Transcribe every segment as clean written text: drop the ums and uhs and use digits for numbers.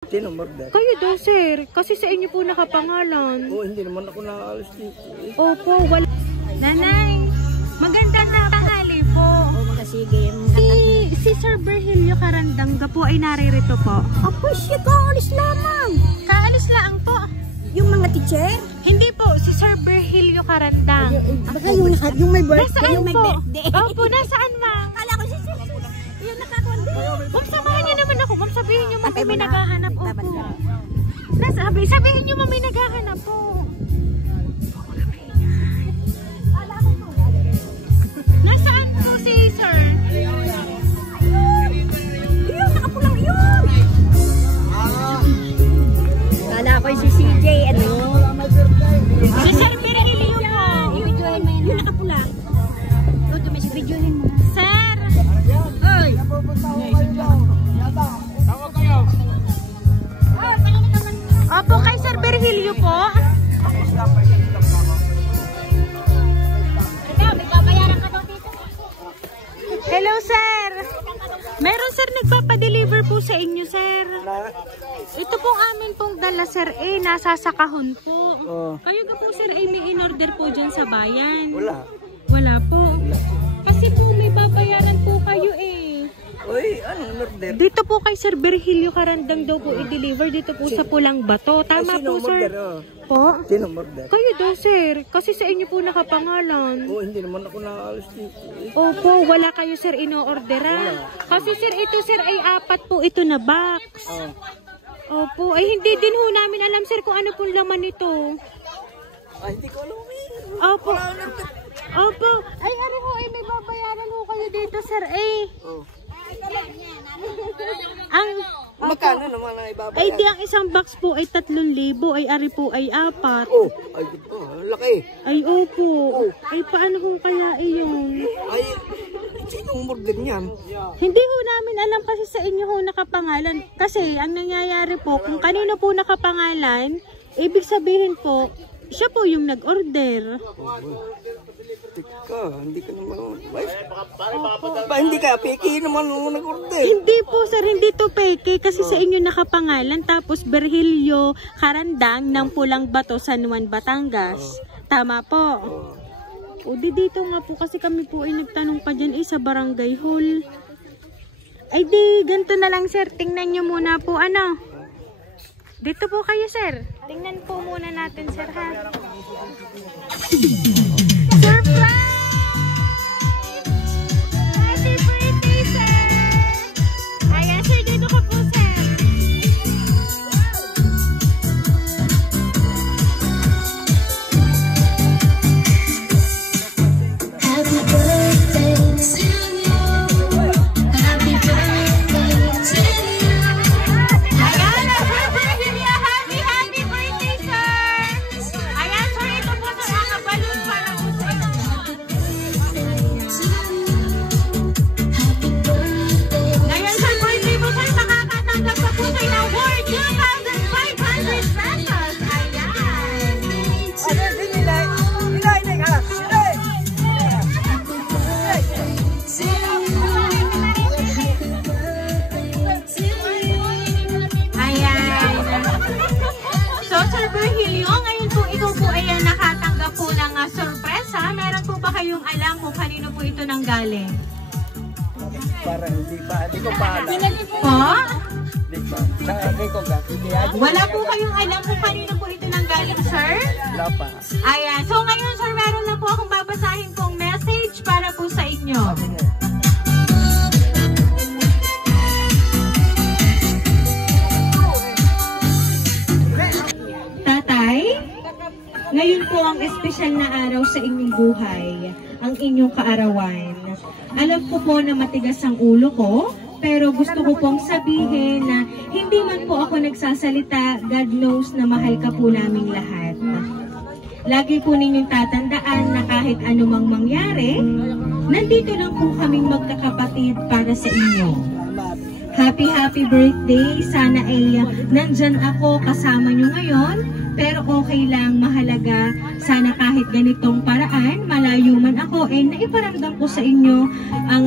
Sino murder? Kayo daw, sir. Kasi sa inyo po nakapangalan. Oo, hindi naman ako nakaalis dito. Opo, wala. Nanay, maganda na tanghali po. Sige, Si Sir Virgilio Carandanga po ay naririto po. Apo siya, kaalis lamang. Kaalis lang po. Yung mga teacher? Hindi po, si Sir Virgilio Carandang. Baka yung may birthday. Nasaan yung may po? birthday. Opo, nasaan ma'am? Kala ko si Sir. Yung nakakundi. Ma'am, samahan niyo naman ako. Ma'am, sabihin niyo ma'am, Tatay mo may na. naghahanap. Taban Opo. ka. Sabihin niyo ma'am, may naghahanap po. Nasaan po si Sir? Ayun, nakapulang yun. Kala ko si CJ, ano? Si Sir Virgilio po. I-videohin mo yun. Yung nakapulang. Ito, may i-videohin mo. Sir! Ay! Opo, kay Sir Virgilio po. Hello, sir. Meron, sir, nagpapadeliver po sa inyo, sir. Ito pong amin pong dala, sir, nasa sa kahon po. Oo. Kayo ga po, sir, may in-order po dyan sa bayan. Wala. Wala po. Kasi po may babayaran po kayo Uy, anong murder? Dito po kay Sir Virgilio Carandang daw po i-deliver dito po sa Pulang Bato. Tama po, sir. Po? Sino murder? Kayo daw, sir. Kasi sa inyo po nakapangalan. Oo, hindi naman ako nakaalis dito. Opo, wala kayo, sir, ino-orderan. Kasi, sir, ito, sir, ay 4 po ito na box. Opo, ay hindi din ho namin alam, sir, kung ano pong laman nito. Ay, hindi ko alam. Opo. Opo. Ay, ano ho, may babayaran ho kayo dito, sir, Oh. Ang, Magkano naman ang ibabayaran? ay, di ang isang box po ay 3,000, ay ari po ay 4. Oh, ay, laki. Ay, opo. Ay, paano ho kaya iyon? Ay, sino murder niyan? Hindi ho namin alam kasi sa inyo ho nakapangalan. Kasi ang nangyayari po, kung kanino po nakapangalan, ibig sabihin po, siya po yung nag-order. Teka, hindi ka naman. Ba, hindi ka peki naman nung nag-order. Hindi po, sir, hindi to peke kasi sa inyo nakapangalan. Tapos Virgilio Carandang ng Pulang Bato, San Juan, Batangas. Tama po. O di dito nga po kasi kami po ay nagtanong pa dyan sa barangay hall. Ay di, ganito na lang, sir. Tingnan nyo muna po ano. Dito po kayo, sir. Tingnan po muna natin, sir, ha. Surprise! Happy birthday, sir! Ayan, sir, dito ka po, sir. Happy birthday to you. Happy birthday to you. Ayan, Sir Virgilio, happy birthday, sir! Ayan, sir, ito po, sir, ang balloon para po sa inyo. Ngayon, sir, birthday mo, sir, makakatanggap pa po kayo ng worth 2,500 pesos. Ayan. Ayan. So, Sir Virgilio, ngayon po ito po ay nakatanggap po ng sorpresa. Meron po ba kayong alam kung kanino po ito nanggaling? Parang hindi ko pa alam. Po? Hindi pa. Sa akin ko kaya Wala po kayong alam kung kanino po ito nanggaling, sir? wala pa. Ayan. So, ngayon, sir, meron lang po akong babasahin pong message para po sa inyo. Tatay, ngayon po ang espesyal na araw sa inyong buhay, ang inyong kaarawan. Alam ko po na matigas ang ulo ko, pero gusto ko pong sabihin na hindi man po ako nagsasalita, God knows na mahal ka po naming lahat. Lagi po ninyong tatandaan na kahit anumang mangyari, nandito lang po kaming magkakapatid para sa inyo. Happy birthday! Sana ay nandyan ako kasama nyo ngayon. Pero okay lang, mahalaga. Sana kahit ganitong paraan, malayo man ako, naiparamdam ko sa inyo ang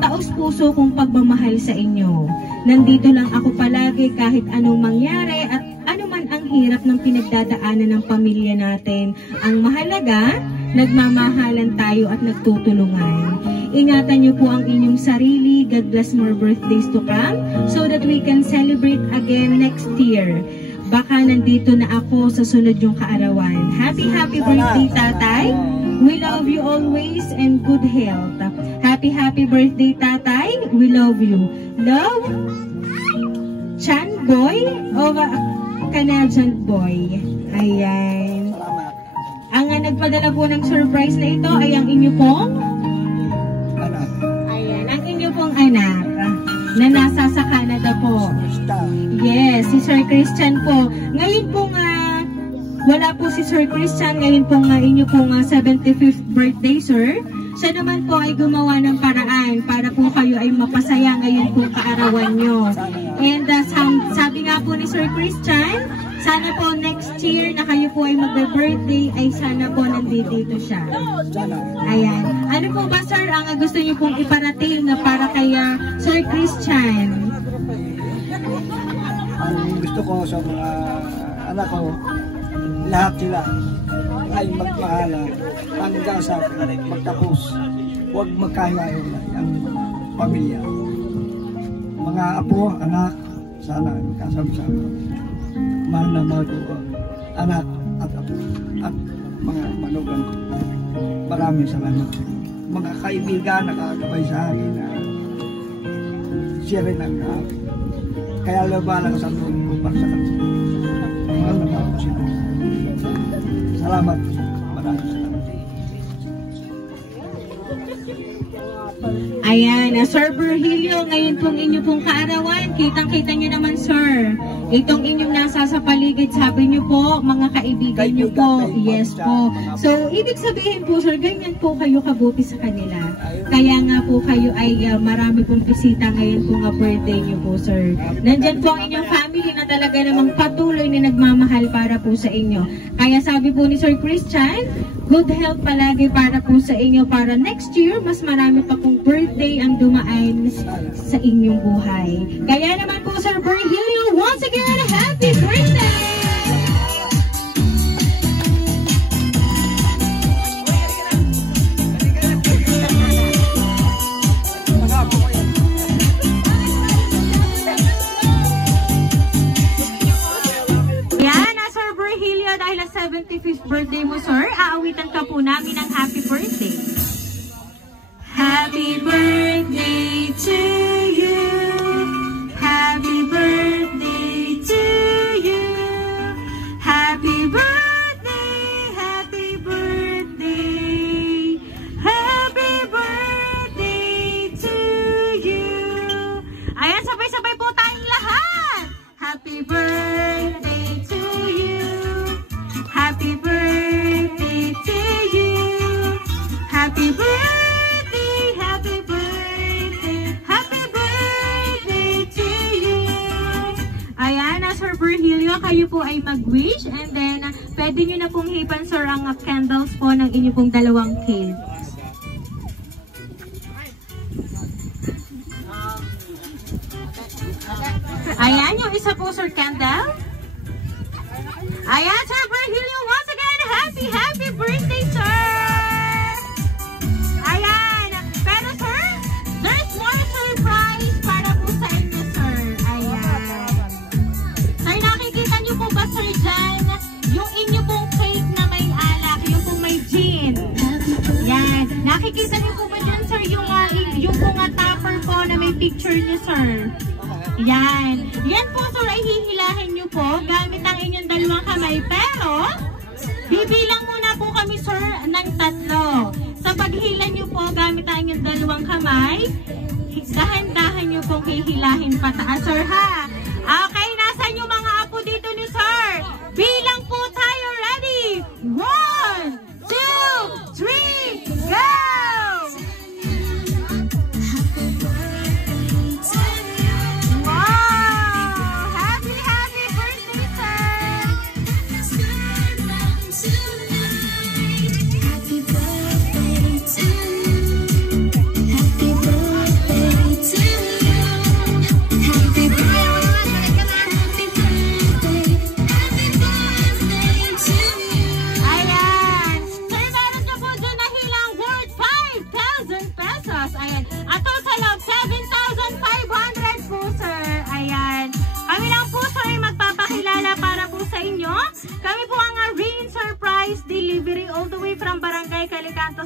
taos puso kong pagmamahal sa inyo. Nandito lang ako palagi kahit anong mangyari at ano man ang hirap ng pinagdadaanan ng pamilya natin. Ang mahalaga, nagmamahalan tayo at nagtutulungan. Ingatan niyo po ang inyong sarili. God bless more birthdays to come so that we can celebrate again next year. Baka nandito na ako sa sunod yung kaarawan. Happy birthday, Tatay. We love you always and good health. Happy birthday, Tatay. We love you. Love, Chan Boy of Canadian Boy. Ayan. Ang nagpadala po ng surprise na ito ay ang inyo pong Anak. ayan, ang inyo pong anak na nasa sa Canada po. Yes, si Sir Christian po. Ngayon po wala po si Sir Christian. Ngayon po inyo pong 75th birthday, sir. Siya naman po ay gumawa ng paraan para po kayo ay mapasaya ngayon po kaarawan nyo. And sabi nga po ni Sir Christian, sana po next year na kayo po ay magbe-birthday ay sana po nandito siya. Ayan. Ano po ba, sir, ang gusto niyo pong iparating na para kay Sir Christian? Ang gusto ko sa mga anak ko, lahat sila ay magpahala hanggang sa magtapos. Huwag magkahiwa-hiwalay ang pamilya. Mga apo, anak, sana kasama-sama. Mahal na mahal ko, anak at apo at mga manugang ko. Maraming salamat. Mga kaibigan nakakabay sa akin na siya rin ang kaya labalang sa loob ko para sa kanila. Mahal na mahal ko sila. Salamat. Maraming salamat. Ayan, Sir Virgilio, ngayon pong inyo pong kaarawan, kitang-kita nyo naman, sir. Itong inyong nasa sa paligid, sabi nyo po, mga kaibigan nyo po. Yes po. So, ibig sabihin po, sir, ganyan po kayo kabuti sa kanila. Kaya nga po kayo ay marami pong bisita ngayon po nga birthday nyo po, sir. Nandyan po ang inyong family na talaga namang patuloy na nagmamahal para po sa inyo. Kaya sabi po ni Sir Christian, good health palagi para po sa inyo para next year, mas marami pa pong birthday ang dumaan sa inyong buhay. Kaya naman po, Sir Virgilio, once again, happy birthday! Yan, Sir Virgilio, dahil ang 75th birthday mo, sir, aawitan ka po namin ng happy birthday. Happy birthday to you. Happy birthday to you. Happy birthday, happy birthday. Happy birthday to you. Ayan, sabay-sabay po tayong lahat. Happy birthday to you. Happy birthday to you. Happy birthday. Sir Virgilio, kayo po ay mag-wish and then pwede nyo na pong hipan, sir, ang candles po ng inyo pong dalawang kids. Ayan, yung isa po, sir, candle. Ayan, Sir Virgilio, once again, happy birthday, sir! Ayan, pero sir, there's more surprise para po sa inyo, sir. Ayan. Sir, nakikita niyo po ba, sir, dyan, yung inyo pong cake na may alak, yung pong may gin. Yan. Nakikita niyo po ba dyan, sir, yung pong topper po na may picture niyo, sir. Yan. Yan po, sir, ay hihilahin niyo po gamit ang inyong dalawang kamay. Pero, bibilang muna po kami, sir, ng 3. Sa paghila niyo po gamit ang inyong dalawang kamay, dahan-dahan niyo pong hihilahin pataas, sir, ha? Okay, nasan yung mga apo dito ni sir? Bilang po tayo, ready? 1, 2, 3, go! Happy birthday to you. Happy birthday.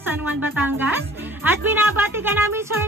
San Juan, Batangas. At binabati ka namin, Sir